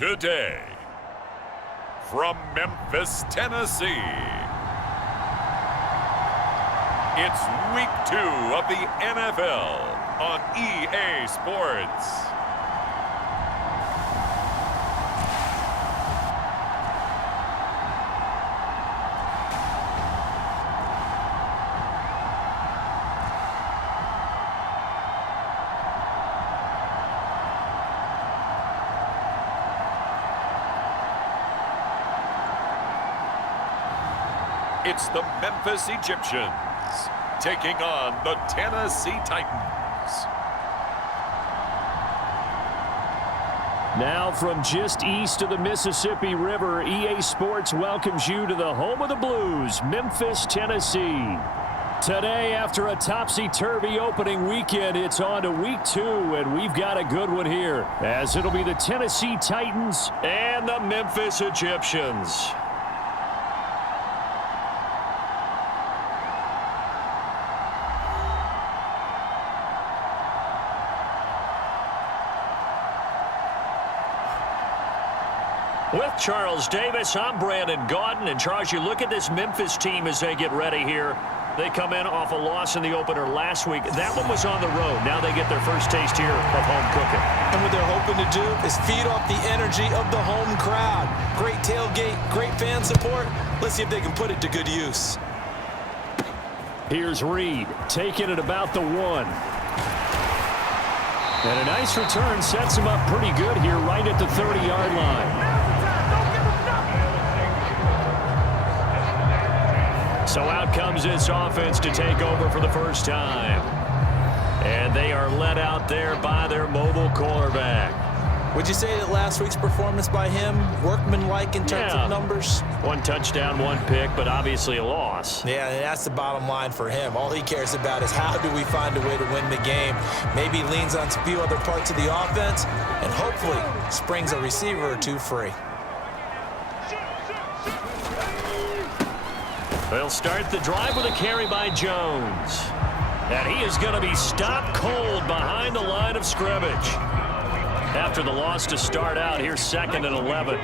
Today, from Memphis, Tennessee, it's Week 2 of the NFL on EA Sports. It's the Memphis Egyptians taking on the Tennessee Titans. Now from just east of the Mississippi River, EA Sports welcomes you to the home of the Blues, Memphis, Tennessee. Today, after a topsy-turvy opening weekend, it's on to Week 2, and we've got a good one here, as it'll be the Tennessee Titans and the Memphis Egyptians. With Charles Davis, I'm Brandon Gaudin. And Charles, you look at this Memphis team as they get ready here. They come in off a loss in the opener last week. That one was on the road. Now they get their first taste here of home cooking. And what they're hoping to do is feed off the energy of the home crowd. Great tailgate, great fan support. Let's see if they can put it to good use. Here's Reed, taking it about the 1. And a nice return sets him up pretty good here right at the 30-yard line. So out comes this offense to take over for the first time. And they are led out there by their mobile quarterback. Would you say that last week's performance by him, workmanlike in terms of numbers? 1 touchdown, 1 pick, but obviously a loss. Yeah, and that's the bottom line for him. All he cares about is how do we find a way to win the game. Maybe leans on a few other parts of the offense and hopefully springs a receiver or 2 free. They'll start the drive with a carry by Jones. And he is going to be stopped cold behind the line of scrimmage. After the loss to start out, here's 2nd and 11.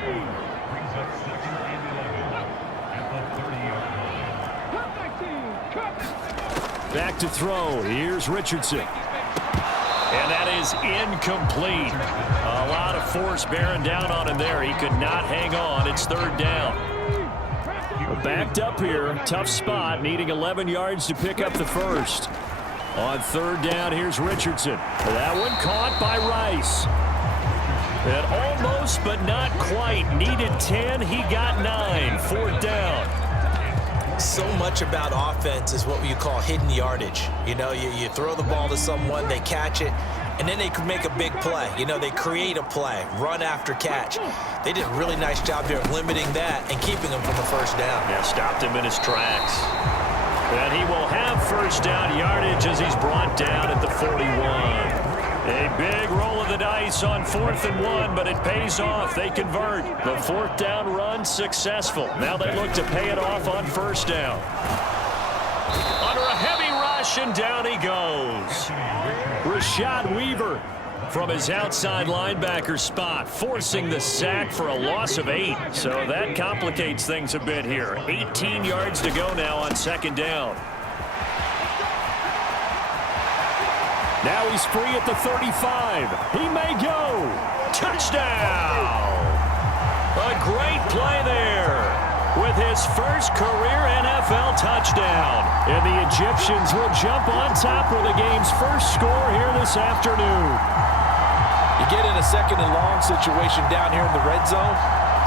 Back to throw. Here's Richardson. And that is incomplete. A lot of force bearing down on him there. He could not hang on. It's 3rd down. Backed up here, tough spot, needing 11 yards to pick up the first. On 3rd down, here's Richardson. That one caught by Rice. And almost, but not quite. Needed 10, he got 9. 4th down. So much about offense is what you call hidden yardage. You know, you throw the ball to someone, they catch it, and then they can make a big play. You know, they create a play, run after catch. They did a really nice job here of limiting that and keeping him from the first down. Yeah, stopped him in his tracks. And he will have first down yardage as he's brought down at the 41. A big roll of the dice on 4th and 1, but it pays off. They convert. The 4th down run successful. Now they look to pay it off on 1st down. Under a heavy rush, and down he goes. Rashad Weaver from his outside linebacker spot, forcing the sack for a loss of 8. So that complicates things a bit here. 18 yards to go now on 2nd down. Now he's free at the 35. He may go. Touchdown! A great play there with his first career NFL touchdown. And the Egyptians will jump on top with the game's first score here this afternoon. You get in a 2nd and long situation down here in the red zone,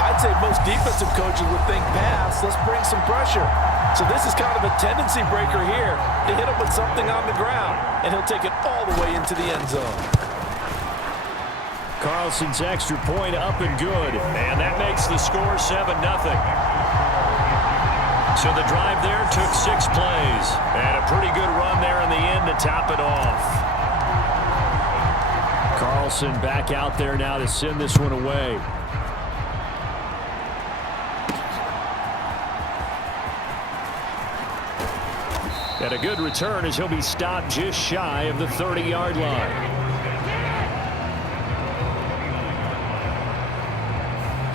I'd say most defensive coaches would think pass. Let's bring some pressure. So this is kind of a tendency breaker here to hit him with something on the ground, and he'll take it all the way into the end zone. Carlson's extra point up and good, and that makes the score 7-0. So the drive there took 6 plays, and a pretty good run there in the end to top it off. Carlson back out there now to send this one away. And a good return as he'll be stopped just shy of the 30-yard line.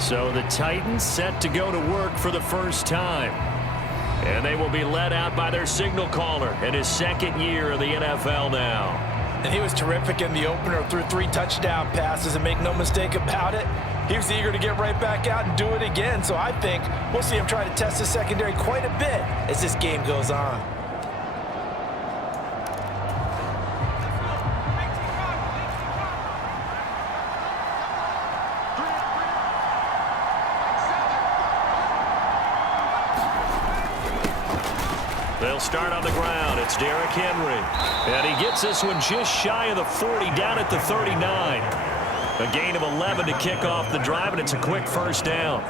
So the Titans set to go to work for the first time. And they will be led out by their signal caller in his second year of the NFL now. And he was terrific in the opener, threw 3 touchdown passes, and make no mistake about it, he was eager to get right back out and do it again. So I think we'll see him try to test the secondary quite a bit as this game goes on. They'll start on the ground. It's Derrick Henry. And he gets this one just shy of the 40, down at the 39. A gain of 11 to kick off the drive, and it's a quick first down.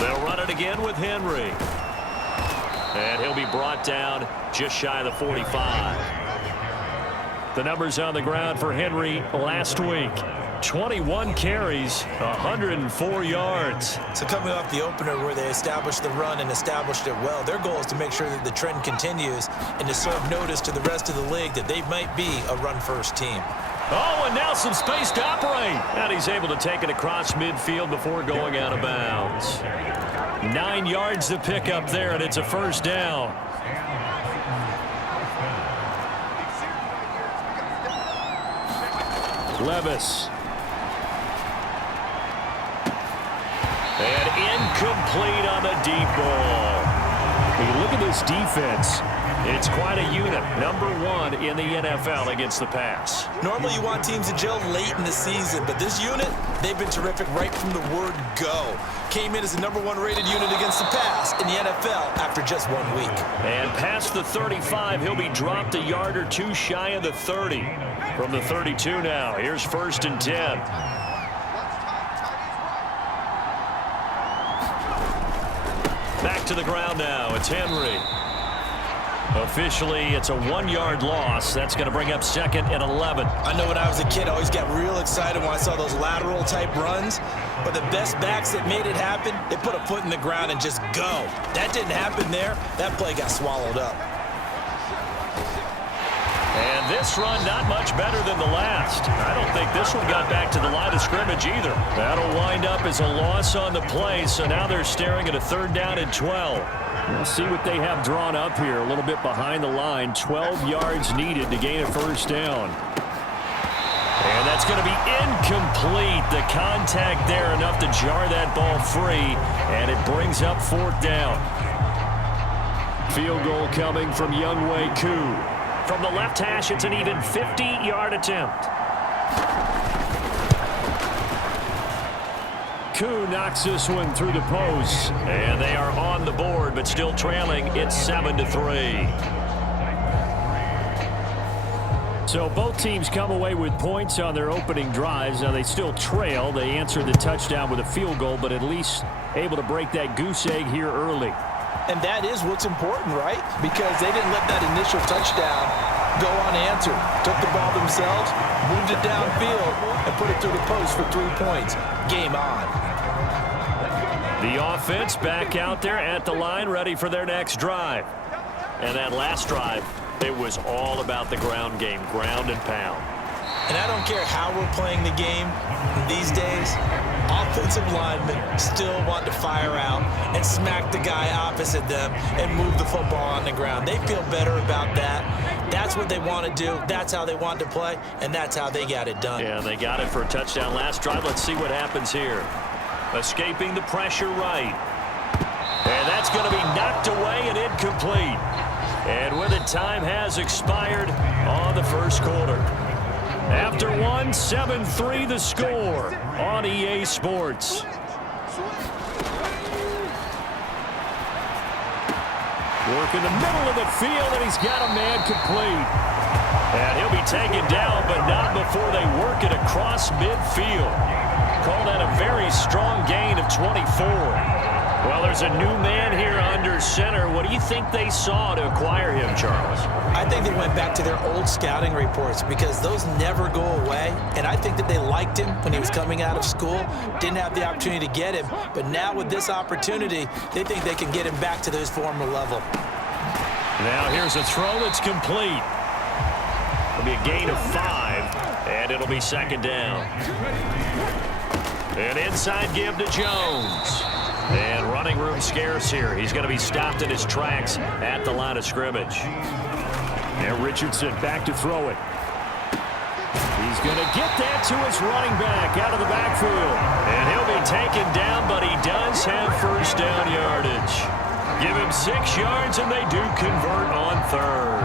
They'll run it again with Henry. And he'll be brought down just shy of the 45. The numbers on the ground for Henry last week. 21 carries, 104 yards. So coming off the opener where they established the run and established it well, their goal is to make sure that the trend continues and to serve notice to the rest of the league that they might be a run-first team. Oh, and now some space to operate. And he's able to take it across midfield before going out of bounds. 9 yards to pick up there, and it's a first down. Levis. And incomplete on the deep ball. Hey, look at this defense. It's quite a unit. Number 1 in the NFL against the pass. Normally you want teams to gel late in the season, but this unit, they've been terrific right from the word go. Came in as the number 1 rated unit against the pass in the NFL after just 1 week. And past the 35, he'll be dropped a yard or 2 shy of the 30. From the 32 now, here's 1st and 10. Back to the ground now. It's Henry. Officially, it's a 1-yard loss. That's going to bring up 2nd and 11. I know when I was a kid, I always got real excited when I saw those lateral-type runs. But the best backs that made it happen, they put a foot in the ground and just go. That didn't happen there. That play got swallowed up. And this run not much better than the last. I don't think this one got back to the line of scrimmage either. That'll wind up as a loss on the play, so now they're staring at a 3rd down and 12. We'll see what they have drawn up here. A little bit behind the line. 12 yards needed to gain a first down. And that's going to be incomplete. The contact there enough to jar that ball free, and it brings up 4th down. Field goal coming from Younghoe Koo. From the left hash, it's an even 50-yard attempt. Koo knocks this one through the post. And they are on the board, but still trailing. It's 7-3. So both teams come away with points on their opening drives. Now they still trail. They answered the touchdown with a field goal, but at least able to break that goose egg here early. And that is what's important, right? Because they didn't let that initial touchdown go unanswered. Took the ball themselves, moved it downfield, and put it through the post for 3 points. Game on. The offense back out there at the line, ready for their next drive. And that last drive, it was all about the ground game, ground and pound. And I don't care how we're playing the game these days, offensive linemen still want to fire out and smack the guy opposite them and move the football on the ground. They feel better about that. That's what they want to do. That's how they want to play, and that's how they got it done. Yeah, they got it for a touchdown last drive. Let's see what happens here. Escaping the pressure right. And that's going to be knocked away and incomplete. And with it, time has expired on the first quarter. After 1, 7-3 the score on EA Sports. Work in the middle of the field, and he's got a man complete. And he'll be taken down, but not before they work it across midfield. Call that a very strong gain of 24. Well, there's a new man here under center. What do you think they saw to acquire him, Charles? I think they went back to their old scouting reports because those never go away. And I think that they liked him when he was coming out of school. Didn't have the opportunity to get him. But now with this opportunity, they think they can get him back to his former level. Now here's a throw that's complete. a gain of 5, and it'll be second down. An inside give to Jones. And running room scarce here. He's going to be stopped in his tracks at the line of scrimmage. And Richardson back to throw it. He's going to get that to his running back out of the backfield. And he'll be taken down, but he does have first down yardage. Give him 6 yards, and they do convert on third.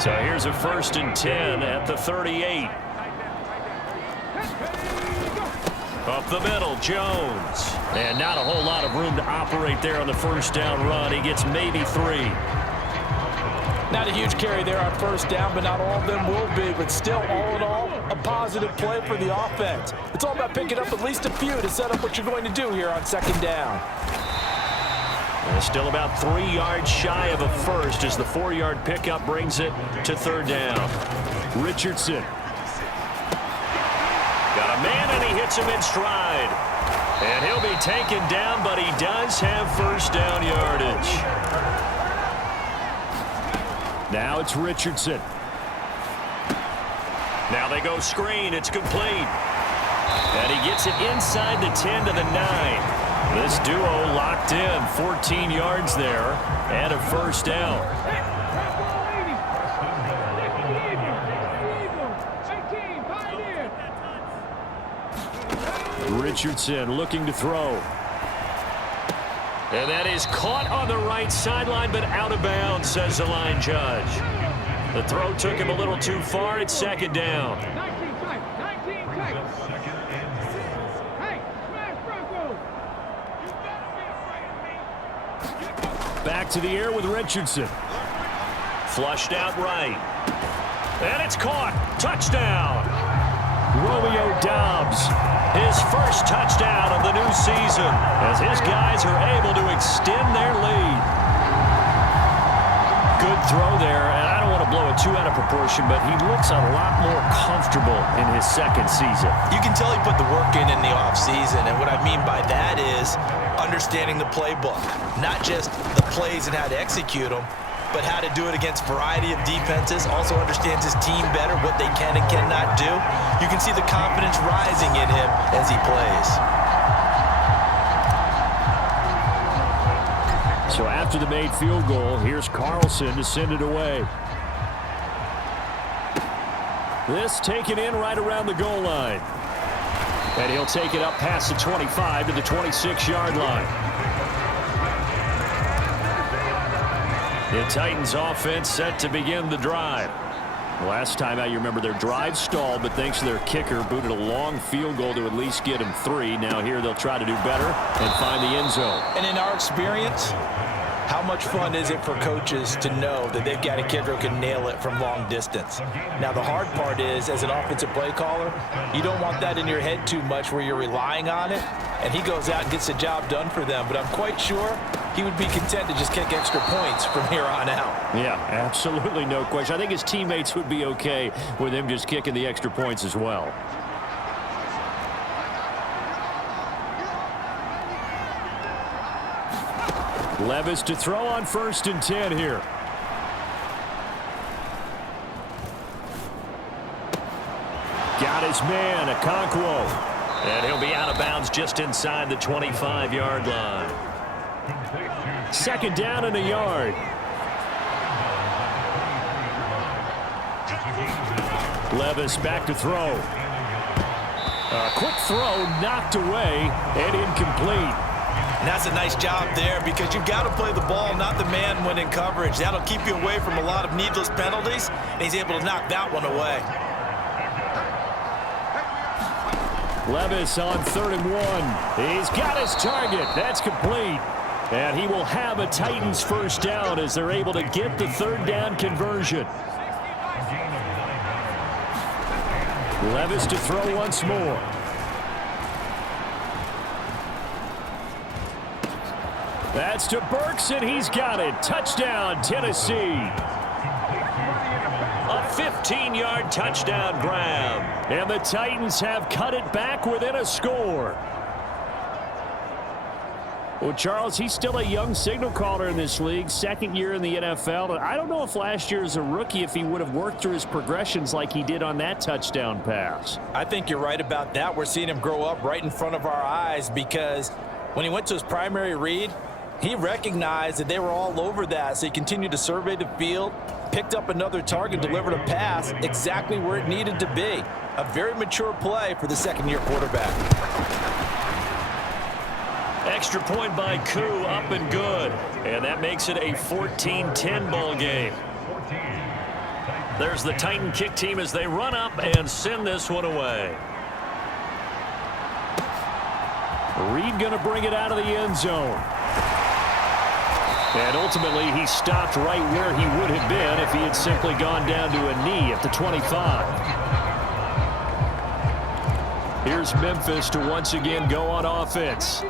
So here's a 1st and 10 at the 38. Up the middle, Jones. And not a whole lot of room to operate there on the first down run. He gets maybe 3. Not a huge carry there on first down, but not all of them will be. But still, all in all, a positive play for the offense. It's all about picking up at least a few to set up what you're going to do here on second down. And still about 3 yards shy of a first as the 4-yard pickup brings it to third down. Richardson. Got a man, and he hits him in stride. And he'll be taken down, but he does have first down yardage. Now it's Richardson. Now they go screen. It's complete. And he gets it inside the 10 to the 9. This duo locked in. 14 yards there and a first down. Richardson looking to throw. And that is caught on the right sideline, but out of bounds, says the line judge. The throw took him a little too far. It's second down. Back to the air with Richardson. Flushed out right. And it's caught. Touchdown. Romeo Doubs, his first touchdown of the new season as his guys are able to extend their lead. Good throw there, and I don't want to blow it too out of proportion, but he looks a lot more comfortable in his second season. You can tell he put the work in the offseason, and what I mean by that is understanding the playbook, not just the plays and how to execute them, but how to do it against a variety of defenses. Also understands his team better, what they can and cannot do. You can see the confidence rising in him as he plays. So after the made field goal, here's Carlson to send it away. This taken in right around the goal line. And he'll take it up past the 25 to the 26-yard line. The Titans offense set to begin the drive. Last time out, you remember their drive stalled, but thanks to their kicker, booted a long field goal to at least get him 3. Now here they'll try to do better and find the end zone. And in our experience, how much fun is it for coaches to know that they've got a kicker who can nail it from long distance? Now, the hard part is, as an offensive play caller, you don't want that in your head too much where you're relying on it, and he goes out and gets the job done for them. But I'm quite sure he would be content to just kick extra points from here on out. Yeah, absolutely no question. I think his teammates would be okay with him just kicking the extra points as well. Levis to throw on 1st and 10 here. Got his man, Okonkwo. And he'll be out of bounds just inside the 25-yard line. Second down and a yard. Levis back to throw. A quick throw knocked away and incomplete. And that's a nice job there because you've got to play the ball, not the man when in coverage. That'll keep you away from a lot of needless penalties, and he's able to knock that one away. Levis on 3rd and 1. He's got his target. That's complete. And he will have a Titans first down as they're able to get the 3rd down conversion. Levis to throw once more. That's to Burks, and he's got it. Touchdown, Tennessee. A 15-yard touchdown grab. And the Titans have cut it back within a score. Well, Charles, he's still a young signal caller in this league, second year in the NFL. And I don't know if last year as a rookie if he would have worked through his progressions like he did on that touchdown pass. I think you're right about that. We're seeing him grow up right in front of our eyes because when he went to his primary read, he recognized that they were all over that, so he continued to survey the field, picked up another target, delivered a pass exactly where it needed to be. A very mature play for the second-year quarterback. Extra point by Koo, up and good. And that makes it a 14-10 ball game. There's the Titan kick team as they run up and send this one away. Reed going to bring it out of the end zone. And ultimately, he stopped right where he would have been if he had simply gone down to a knee at the 25. Here's Memphis to once again go on offense.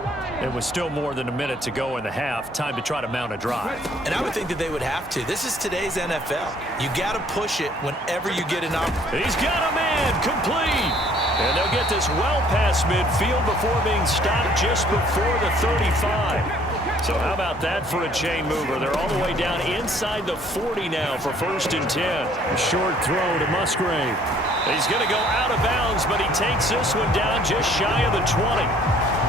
It was still more than a minute to go in the half. Time to try to mount a drive. And I would think that they would have to. This is today's NFL. You got to push it whenever you get an opportunity. He's got a man complete. And they'll get this well past midfield before being stopped just before the 35. So how about that for a chain mover? They're all the way down inside the 40 now for 1st and 10. A short throw to Musgrave. He's going to go out of bounds, but he takes this one down just shy of the 20.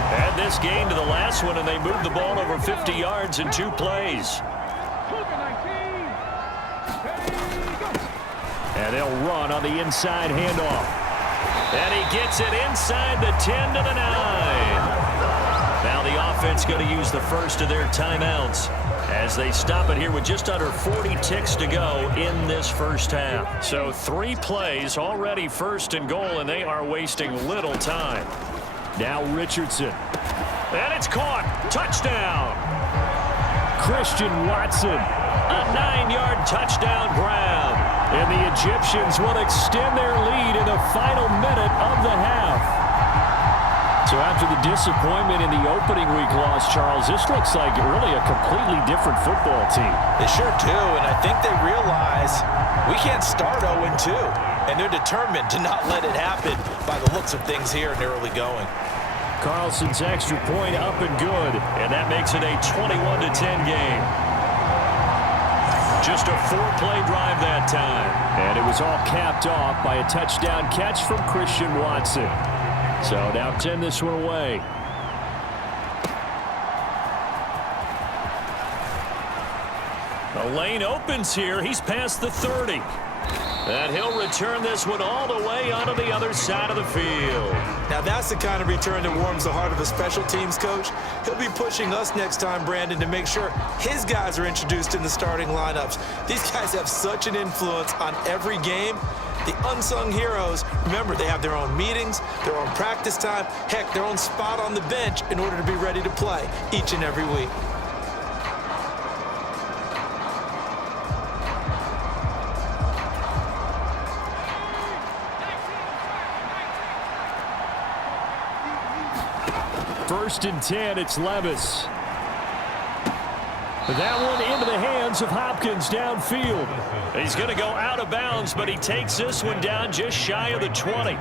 Add this gain to the last one, and they move the ball over 50 yards in 2 plays. And they'll run on the inside handoff. And he gets it inside the 10 to the 9. Now the offense going to use the first of their timeouts as they stop it here with just under 40 ticks to go in this first half. So 3 plays, already 1st and goal, and they are wasting little time. Now Richardson. And it's caught. Touchdown. Christian Watson. A 9-yard touchdown grab. And the Egyptians will extend their lead in the final minute of the half. So after the disappointment in the opening week loss, Charles, this looks like really a completely different football team. They sure do, and I think they realize we can't start 0-2, and they're determined to not let it happen by the looks of things here in the early going. Carlson's extra point up and good, and that makes it a 21-10 game. Just a 4-play drive that time. And it was all capped off by a touchdown catch from Christian Watson. So now 10 this one away. The lane opens here. He's past the 30. And he'll return this one all the way onto the other side of the field. Now that's the kind of return that warms the heart of a special teams coach. He'll be pushing us next time, Brandon, to make sure his guys are introduced in the starting lineups. These guys have such an influence on every game. The unsung heroes, remember, they have their own meetings, their own practice time, heck, their own spot on the bench in order to be ready to play each and every week. First and 10, it's Levis. That one into the hands of Hopkins downfield. He's going to go out of bounds, but he takes this one down just shy of the 20.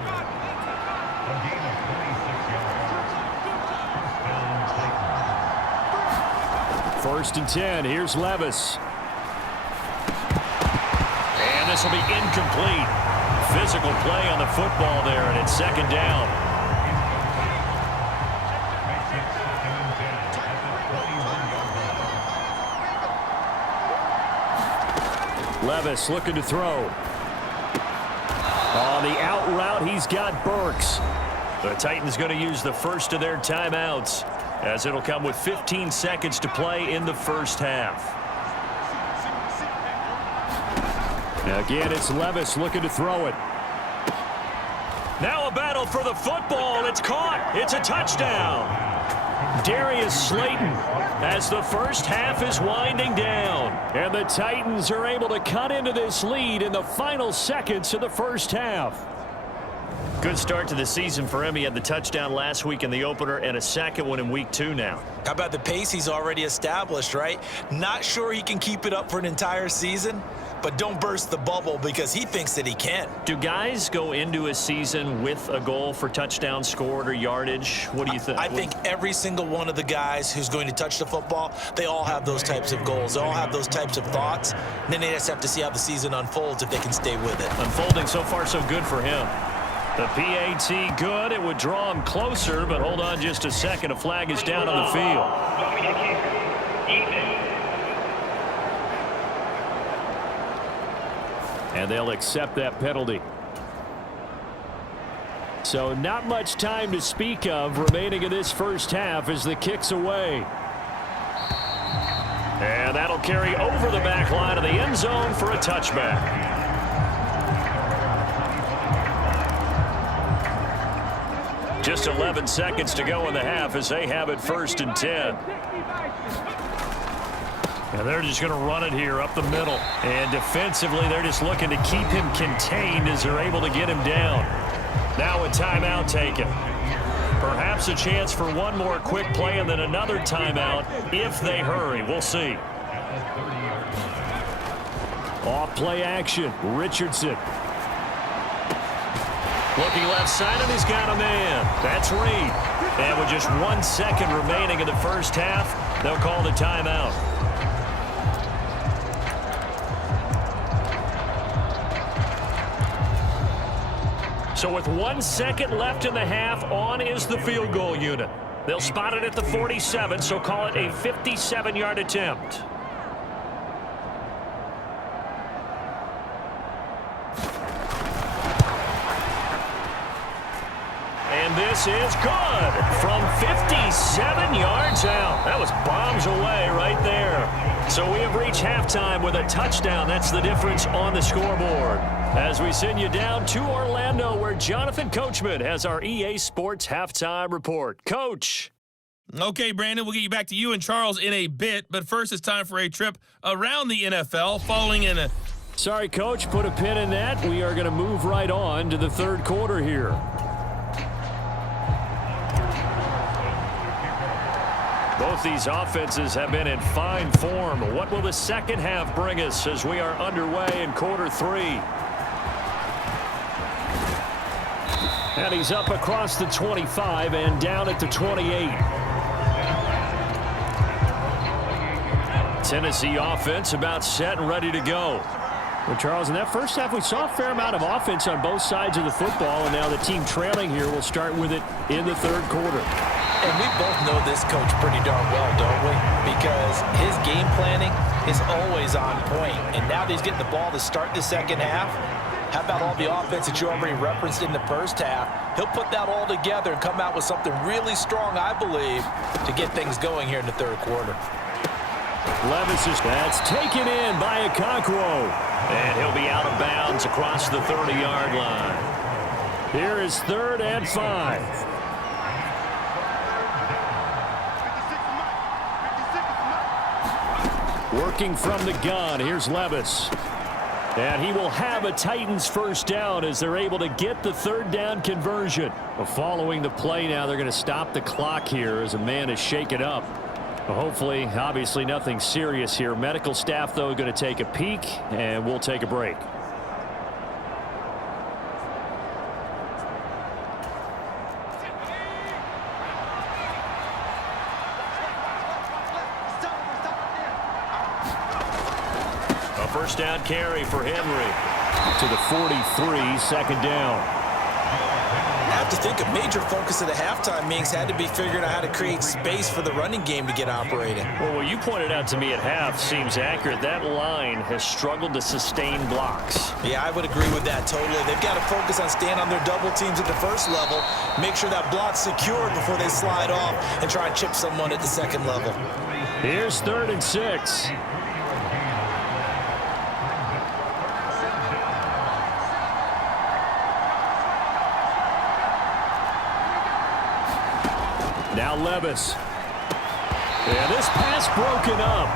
First and 10, here's Levis. And this will be incomplete. Physical play on the football there, and it's 2nd down. Levis looking to throw. On the out route, he's got Burks. The Titans going to use the first of their timeouts as it'll come with 15 seconds to play in the first half. Now again, it's Levis looking to throw it. Now a battle for the football. It's caught. It's a touchdown. Darius Slayton as the first half is winding down. And the Titans are able to cut into this lead in the final seconds of the first half. Good start to the season for him. He had the touchdown last week in the opener and a second one in week 2 now. How about the pace he's already established, right? Not sure he can keep it up for an entire season, but don't burst the bubble because he thinks that he can. Do guys go into a season with a goal for touchdown scored or yardage? What do you think? I think every single one of the guys who's going to touch the football, they all have those types of goals. They all have those types of thoughts. And then they just have to see how the season unfolds if they can stay with it. Unfolding so far so good for him. The PAT good. It would draw him closer, but hold on just a second. A flag is down on the field. And they'll accept that penalty. So not much time to speak of remaining in this first half as the kick's away. And that'll carry over the back line of the end zone for a touchback. Just 11 seconds to go in the half as they have it 1st and 10. And they're just going to run it here up the middle. And defensively, they're just looking to keep him contained as they're able to get him down. Now a timeout taken. Perhaps a chance for one more quick play and then another timeout if they hurry. We'll see. Off play action. Richardson. Looking left side, and he's got a man. That's Reed. And with just 1 second remaining in the first half, they'll call the timeout. So with 1 second left in the half, on is the field goal unit. They'll spot it at the 47, so call it a 57-yard attempt. And this is good from 57 yards out. That was bombs away right there. So we have reached halftime with a touchdown. That's the difference on the scoreboard. As we send you down to Orlando, where Jonathan Coachman has our EA Sports halftime report. Coach. Okay, Brandon, we'll get you back to you and Charles in a bit, but first it's time for a trip around the NFL following in a... Sorry, Coach, put a pin in that. We are going to move right on to the third quarter here. Both these offenses have been in fine form. What will the second half bring us as we are underway in quarter 3? And he's up across the 25 and down at the 28. Tennessee offense about set and ready to go. Well, Charles, in that first half, we saw a fair amount of offense on both sides of the football, and now the team trailing here will start with it in the third quarter. And we both know this coach pretty darn well, don't we? Because his game planning is always on point. And now that he's getting the ball to start the second half, how about all the offense that you already referenced in the first half? He'll put that all together and come out with something really strong, I believe, to get things going here in the third quarter. Levis is that's taken in by Okonkwo. And he'll be out of bounds across the 30-yard line. Here is 3rd and 5. Working from the gun, here's Levis. And he will have a Titans first down as they're able to get the 3rd down conversion. Well, following the play now, they're going to stop the clock here as a man is shaken up. Well, hopefully, obviously nothing serious here. Medical staff, though, going to take a peek, and we'll take a break. A first down carry for Henry to the 43, 2nd down. I have to think a major focus of the halftime meetings had to be figuring out how to create space for the running game to get operating. Well, what you pointed out to me at half seems accurate. That line has struggled to sustain blocks. Yeah, I would agree with that totally. They've got to focus on staying on their double teams at the first level, make sure that block's secured before they slide off and try and chip someone at the second level. Here's 3rd and 6. Now Levis. And this pass broken up.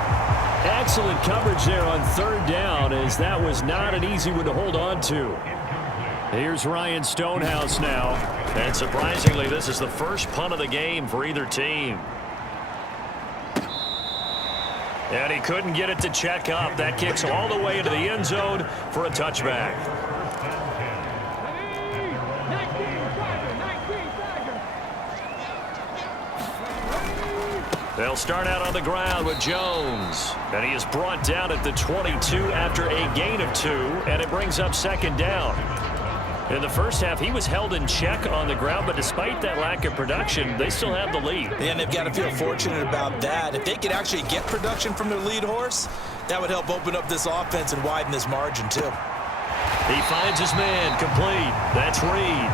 Excellent coverage there on 3rd down, as that was not an easy one to hold on to. Here's Ryan Stonehouse now. And surprisingly, this is the first punt of the game for either team. And he couldn't get it to check up. That kicks all the way into the end zone for a touchback. They'll start out on the ground with Jones. And he is brought down at the 22 after a gain of 2, and it brings up second down. In the first half, he was held in check on the ground, but despite that lack of production, they still have the lead. And they've got to feel fortunate about that. If they could actually get production from their lead horse, that would help open up this offense and widen this margin, too. He finds his man complete. That's Reed.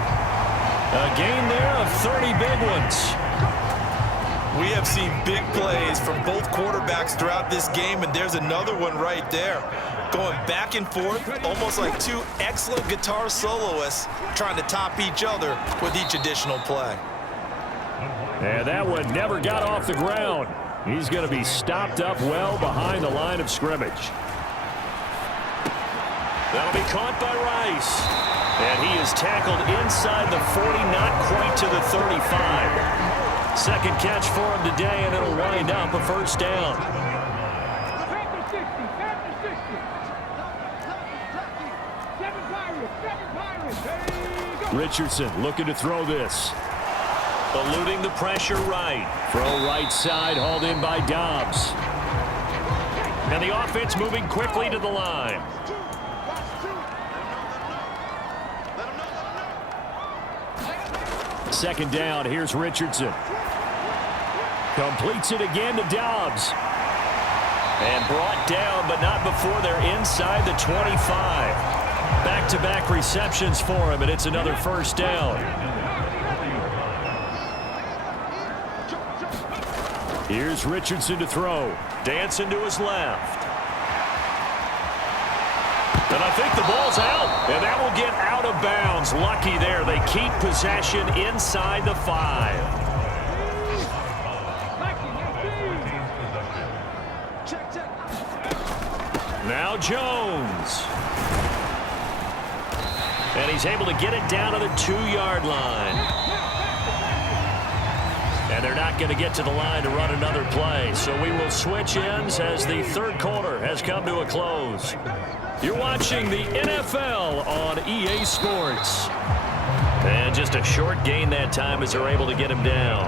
A gain there of 30 big ones. We have seen big plays from both quarterbacks throughout this game, and there's another one right there. Going back and forth, almost like two excellent guitar soloists trying to top each other with each additional play. And that one never got off the ground. He's going to be stopped up well behind the line of scrimmage. That'll be caught by Rice. And he is tackled inside the 40, not quite to the 35. Second catch for him today, and it'll wind up a first down. Richardson looking to throw this. Eluding the pressure right. Throw right side, hauled in by Dobbs. And the offense moving quickly to the line. Second down, here's Richardson. Completes it again to Dobbs. And brought down, but not before they're inside the 25. Back-to-back receptions for him, and it's another first down. Here's Richardson to throw. Dancing to his left. And I think the ball's out, and that will get out of bounds. Lucky there. They keep possession inside the 5. Now Jones. And he's able to get it down to the 2-yard line. And they're not going to get to the line to run another play. So we will switch ends as the third quarter has come to a close. You're watching the NFL on EA Sports. And just a short gain that time as they're able to get him down.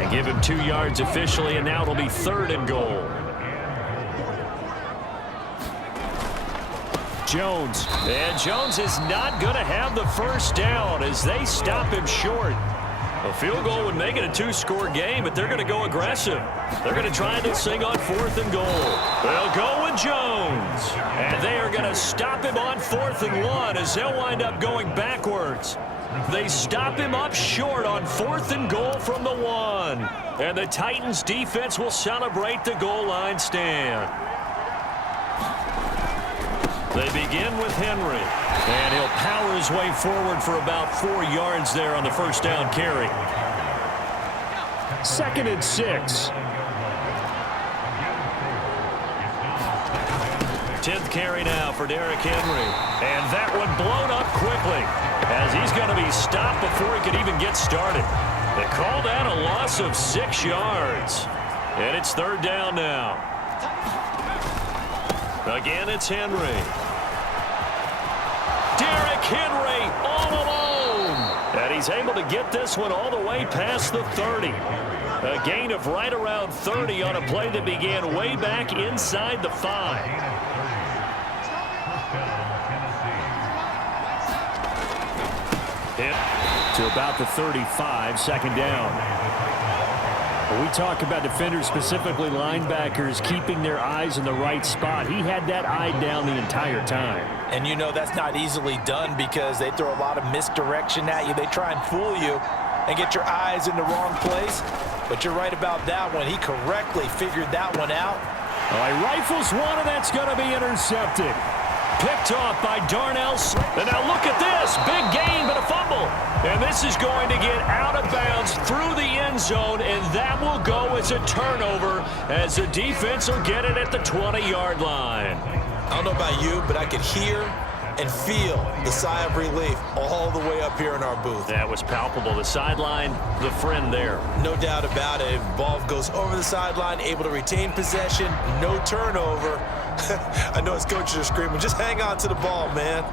And give him 2 yards officially, and now it'll be 3rd and goal. Jones. And Jones is not going to have the first down as they stop him short. A field goal would make it a 2-score game, but they're going to go aggressive. They're going to try this thing on 4th and goal. They'll go with Jones. And they are going to stop him on 4th and 1 as they'll wind up going backwards. They stop him up short on 4th and goal from the 1. And the Titans defense will celebrate the goal line stand. They begin with Henry. And he'll power his way forward for about 4 yards there on the first down carry. 2nd and 6. 10th carry now for Derrick Henry. And that one blown up quickly as he's going to be stopped before he could even get started. They call that a loss of 6 yards. And it's 3rd down now. Again, it's Henry. Derrick Henry all alone. And he's able to get this one all the way past the 30. A gain of right around 30 on a play that began way back inside the 5. Hit to about the 35, 2nd down. We talk about defenders, specifically linebackers, keeping their eyes in the right spot. He had that eye down the entire time. And you know that's not easily done because they throw a lot of misdirection at you. They try and fool you and get your eyes in the wrong place. But you're right about that one. He correctly figured that one out. All right, rifles one, and that's going to be intercepted. Picked off by Darnell. And now look at this. Big gain, but a fumble. And this is going to get out of bounds through the end zone, and that will go as a turnover as the defense will get it at the 20-yard line. I don't know about you, but I could hear and feel the sigh of relief all the way up here in our booth. That was palpable. The sideline, the friend there. No doubt about it. Ball goes over the sideline, able to retain possession, no turnover. I know his coaches are screaming, just hang on to the ball, man.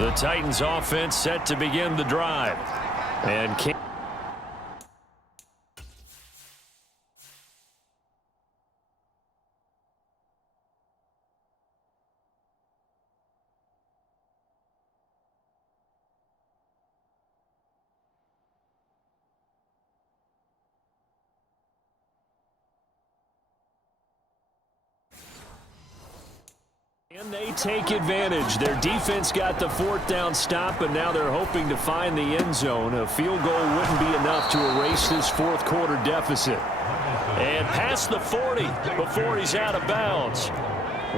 The Titans offense set to begin the drive. And and they take advantage. Their defense got the fourth down stop, and now they're hoping to find the end zone. A field goal wouldn't be enough to erase this fourth quarter deficit. And past the 40 before he's out of bounds.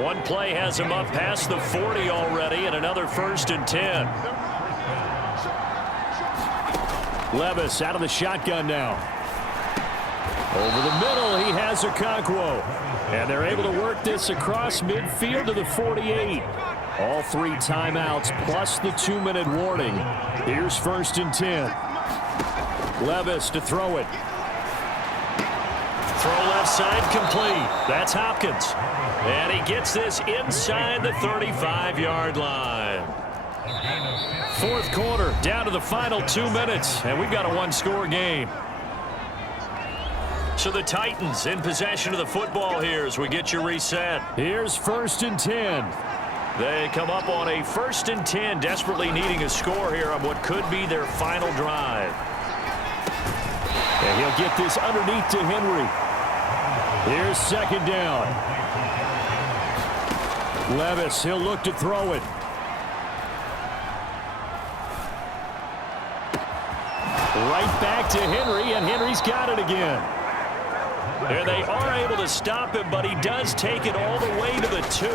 One play has him up past the 40 already, and another 1st and 10. Levis out of the shotgun now. Over the middle, he has Okonkwo. And they're able to work this across midfield to the 48. All 3 timeouts plus the 2-minute warning. Here's 1st and 10. Levis to throw it. Throw left side complete. That's Hopkins. And he gets this inside the 35-yard line. Fourth quarter, down to the final 2 minutes, and we've got a 1-score game. So the Titans in possession of the football here as we get you reset. Here's 1st and 10. They come up on a 1st and 10, desperately needing a score here on what could be their final drive. And he'll get this underneath to Henry. Here's 2nd down. Levis, he'll look to throw it. Right back to Henry, and Henry's got it again. And they are able to stop him, but he does take it all the way to the 2.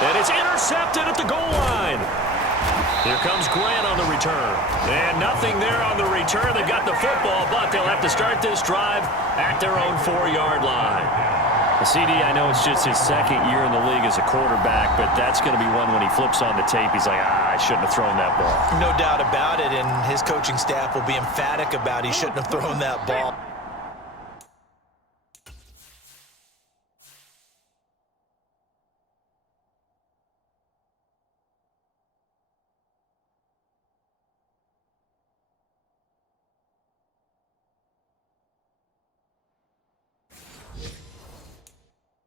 And it's intercepted at the goal line. Here comes Grant on the return. And nothing there on the return. They've got the football, but they'll have to start this drive at their own 4-yard line. CD, I know it's just his 2nd year in the league as a quarterback, but that's going to be one when he flips on the tape, he's like, I shouldn't have thrown that ball. No doubt about it, and his coaching staff will be emphatic about he shouldn't have thrown that ball.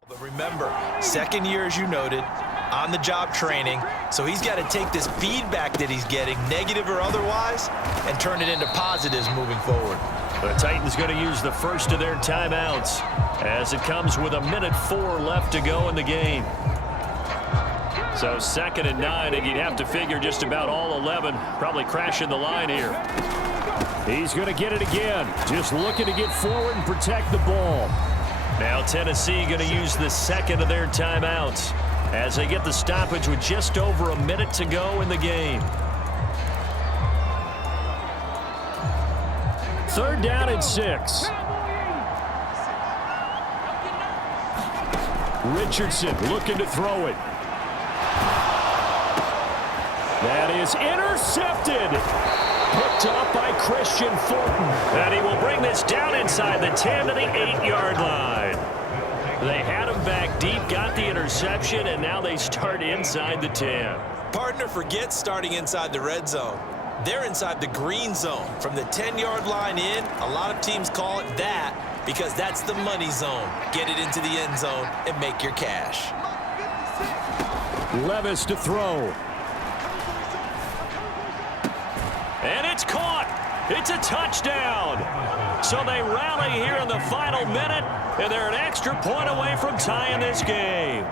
But remember, 2nd year, as you noted, on-the-job training, so he's got to take this feedback that he's getting, negative or otherwise, and turn it into positives moving forward. The Titans going to use the first of their timeouts as it comes with 1:04 left to go in the game. So 2nd and 9, and you'd have to figure just about all 11 probably crashing the line here. He's going to get it again, just looking to get forward and protect the ball. Now Tennessee going to use the 2nd of their timeouts as they get the stoppage with just over 1 minute to go in the game. 3rd down and 6. Richardson looking to throw it. That is intercepted. Picked up by Christian Fulton. And he will bring this down inside the 10 to the 8-yard line. They had him back deep, got the interception, and now they start inside the 10. Partner forgets starting inside the red zone. They're inside the green zone. From the 10-yard line in, a lot of teams call it that because that's the money zone. Get it into the end zone and make your cash. Levis to throw. And it's caught. It's a touchdown. So they rally here in the final minute, and they're an extra point away from tying this game.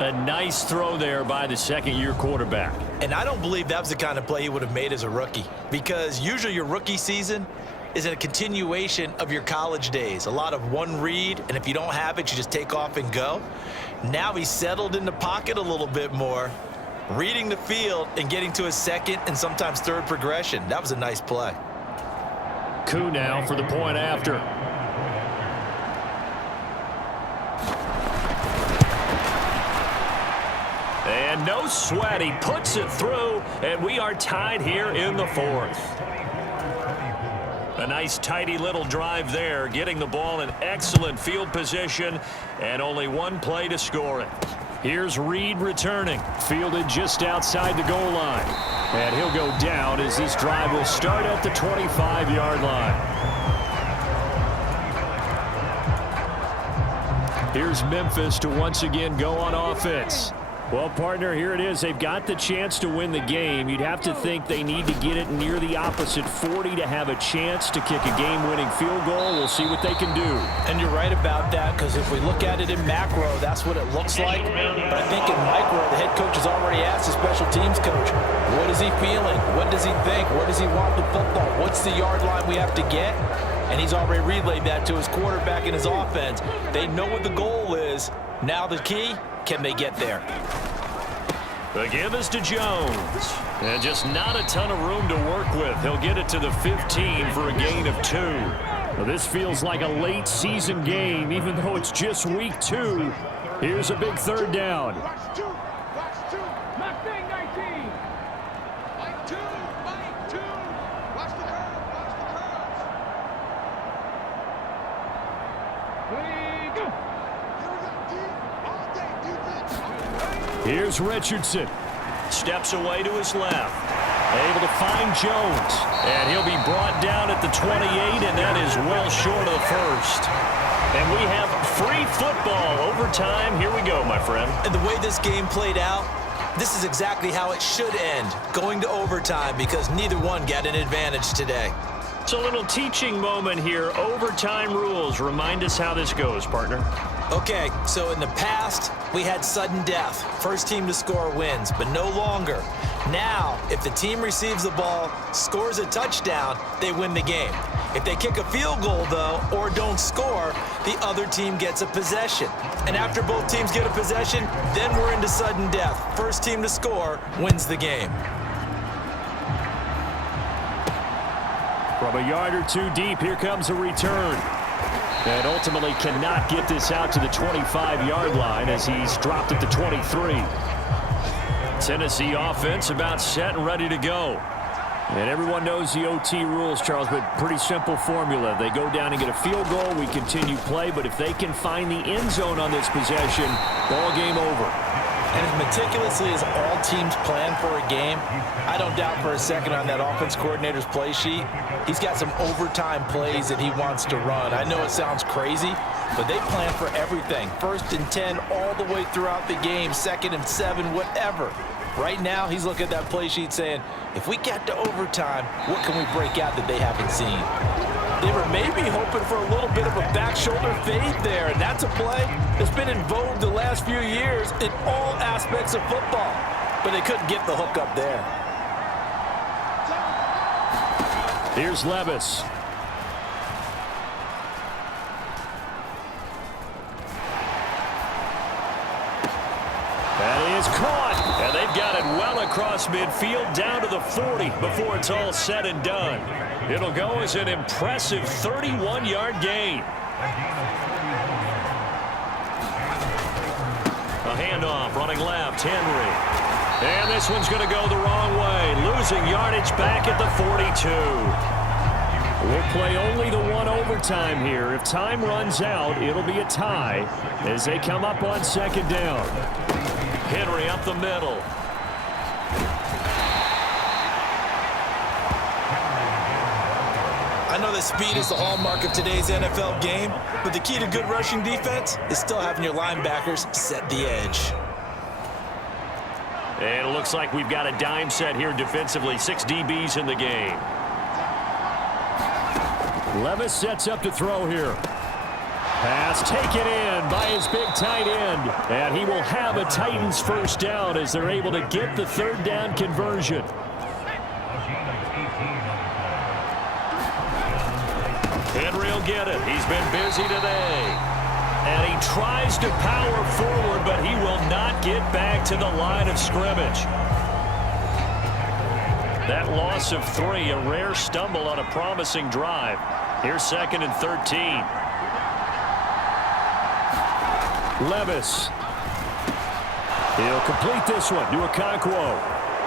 A nice throw there by the 2nd-year quarterback. And I don't believe that was the kind of play he would have made as a rookie, because usually your rookie season is a continuation of your college days. A lot of one read, and if you don't have it, you just take off and go. Now he's settled in the pocket a little bit more. reading the field and getting to a second and sometimes third progression. That was a nice play. Coup now for the point after. And no sweat. He puts it through, and we are tied here in the fourth. A nice, tidy little drive there, getting the ball in excellent field position, and only one play to score it. Here's Reed returning, fielded just outside the goal line. And he'll go down as this drive will start at the 25-yard line. Here's Memphis to once again go on offense. Well, partner, here it is. They've got the chance to win the game. You'd have to think they need to get it near the opposite 40 to have a chance to kick a game-winning field goal. We'll see what they can do. And you're right about that, because if we look at it in macro, that's what it looks like. But I think in micro, the head coach has already asked the special teams coach, what is he feeling? What does he think? Where does he want the football? What's the yard line we have to get? And he's already relayed that to his quarterback and his offense. They know what the goal is. Now the key, can they get there? The give is to Jones. And just not a ton of room to work with. He'll get it to the 15 for a gain of 2. Well, this feels like a late season game, even though it's just week 2. Here's a big third down. Watch 2. Not thing 19. Mike 2. Watch the curve. Ready, go. Here's Richardson. Steps away to his left. Able to find Jones. And he'll be brought down at the 28, and that is well short of the first. And we have free football overtime. Here we go, my friend. And the way this game played out, this is exactly how it should end, going to overtime, because neither one got an advantage today. It's a little teaching moment here. Overtime rules. Remind us how this goes, partner. Okay, so in the past, we had sudden death. First team to score wins, but no longer. Now, if the team receives the ball, scores a touchdown, they win the game. If they kick a field goal, though, or don't score, the other team gets a possession. And after both teams get a possession, then we're into sudden death. First team to score wins the game. From a yard or two deep, here comes a return. And ultimately cannot get this out to the 25-yard line as he's dropped at the 23. Tennessee offense about set and ready to go. And everyone knows the OT rules, Charles, but pretty simple formula. They go down and get a field goal, we continue play, but if they can find the end zone on this possession, ball game over. And as meticulously as all teams plan for a game, I don't doubt for a second on that offense coordinator's play sheet, he's got some overtime plays that he wants to run. I know it sounds crazy, but they plan for everything. 1st and 10 all the way throughout the game, 2nd and 7, whatever. Right now, he's looking at that play sheet saying, if we get to overtime, what can we break out that they haven't seen? They were maybe hoping for a little bit of a back shoulder fade there, and that's a play that's been in vogue the last few years in all aspects of football. But they couldn't get the hook up there. Here's Levis. That is caught, and they've got it well across midfield down to the 40 before it's all said and done. It'll go as an impressive 31-yard gain. A handoff running left, Henry. And this one's going to go the wrong way, losing yardage back at the 42. We'll play only the one overtime here. If time runs out, it'll be a tie as they come up on 2nd down. Henry up the middle. I know that speed is the hallmark of today's NFL game, but the key to good rushing defense is still having your linebackers set the edge. And it looks like we've got a dime set here defensively. 6 DBs in the game. Levis sets up to throw here. Pass taken in by his big tight end. And he will have a Titans first down as they're able to get the 3rd down conversion. Henry will get it. He's been busy today. And he tries to power forward, but he will not get back to the line of scrimmage. That loss of 3, a rare stumble on a promising drive. Here's 2nd and 13. Levis. He'll complete this one to Okonkwo.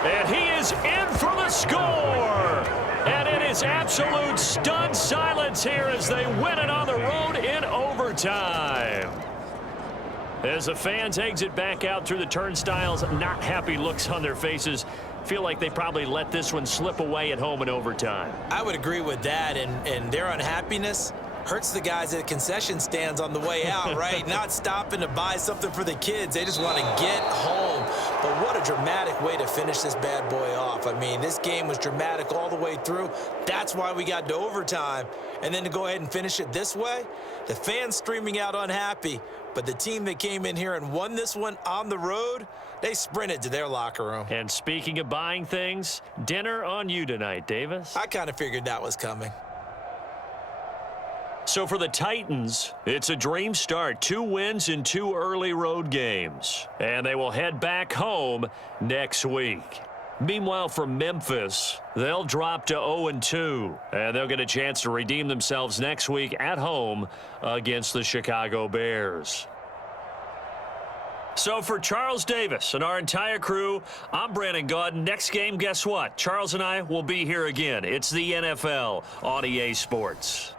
And he is in for the score. And it is absolute stunned silence here as they win it on the road in overtime. As the fans exit back out through the turnstiles, not happy looks on their faces. Feel like they probably let this one slip away at home in overtime. I would agree with that, and their unhappiness hurts the guys at concession stands on the way out, right? Not stopping to buy something for the kids. They just want to get home. But what a dramatic way to finish this bad boy off. I mean, this game was dramatic all the way through. That's why we got to overtime. And then to go ahead and finish it this way, the fans streaming out unhappy. But the team that came in here and won this one on the road, they sprinted to their locker room. And speaking of buying things, dinner on you tonight, Davis. I kind of figured that was coming. So for the Titans, it's a dream start. 2 wins in 2 early road games. And they will head back home next week. Meanwhile, for Memphis, they'll drop to 0-2. And they'll get a chance to redeem themselves next week at home against the Chicago Bears. So for Charles Davis and our entire crew, I'm Brandon Gaudin. Next game, guess what? Charles and I will be here again. It's the NFL on EA Sports.